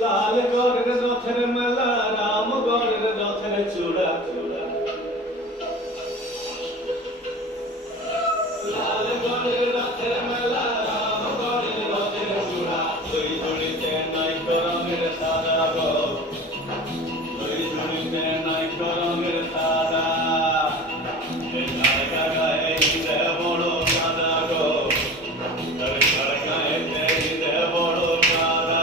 লালগড়ের রথের মেলা, রামগড়ের রথের চূড়া, লালগড়ের রথের মেলা, রামগড়ের রথের চূড়া, দুই জুড়িতে নাই রঙের সাদা গো, দুই জুড়িতে নাই রঙের সাদা, গায়ে হিরে বড় সাদা গো, গায়ে হিরে বড় সাদা।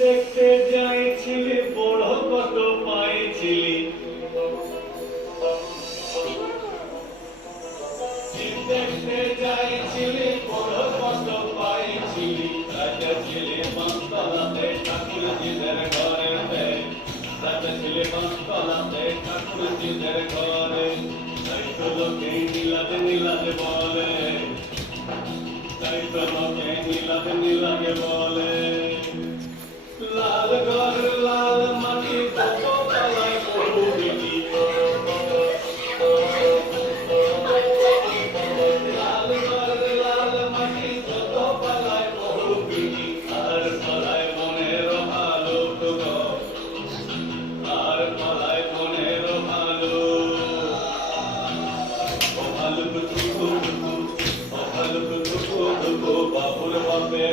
দেখতে যাইছিলি বড় কত পাইছিলি, দেখতে যাইছিলি বড় কত পাইছিলি, রাজা ছিলে পাঁচতলাতে ঠাকুরজিদের ঘরেতে, রাজা ছিলে পাঁচতলাতে ঠাকুরজিদের ঘরে, তাই তো লোকে নীলাদে নীলাদে বলে, তাই তো লোকে নীলাদে নীলাদে বলে। লাল ঘর লাল মাটি কত তলায় বহু বিধি, লাল ঘর লাল মাটি কত তলায় বহু বিধি, আর তলায় মনের ভালো গো, আর তলায় মনের ভালো, ও ভালো টুকু টুকু, ও ভালো টুকু টুকু, বাবুর বাপে